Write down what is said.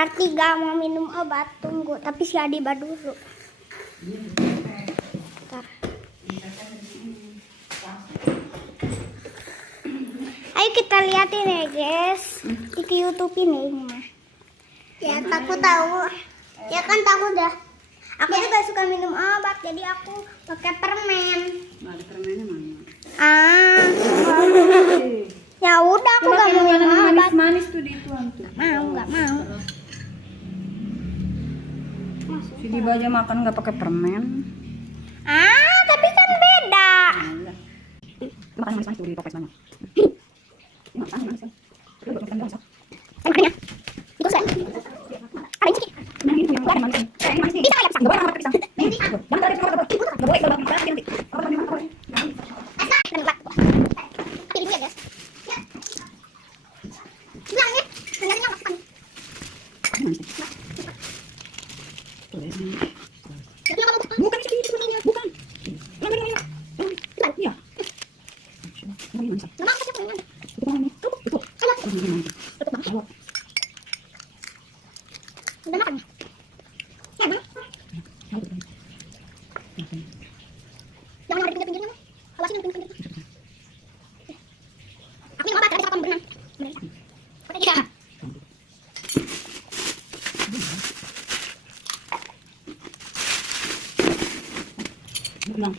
part 3 mau minum obat. Tunggu, tapi si Adiba dulu. Bentar. Ayo kita liatin ya guys. Di YouTube ini mah. Ya takut tahu. Ya kan takut dah. Aku juga suka minum obat, jadi aku pakai permen. Nah, ada permennya mana? Ya udah aku gak mau minum obat. Manis tuh di tuan tuh. Nggak mau. Si Diba aja makan nggak pakai permen. Tapi kan beda. Makan manis tuh di toples banyak. Makan manis. Makanya. Itu saya. Ada yang sedikit. Bisa ya pisang. Pilih ya guys. Bilangnya, sebenarnya makan. Bukan itu bukan. Iya. Mama aku kasih permen. Udah makan ya? Ya bang. Jangan ada pinggir-pinggirnya mah. Awasin yang pinggir-pinggirnya. Aku minum obat, tapi saya berenang. Oke, kita. Bilang.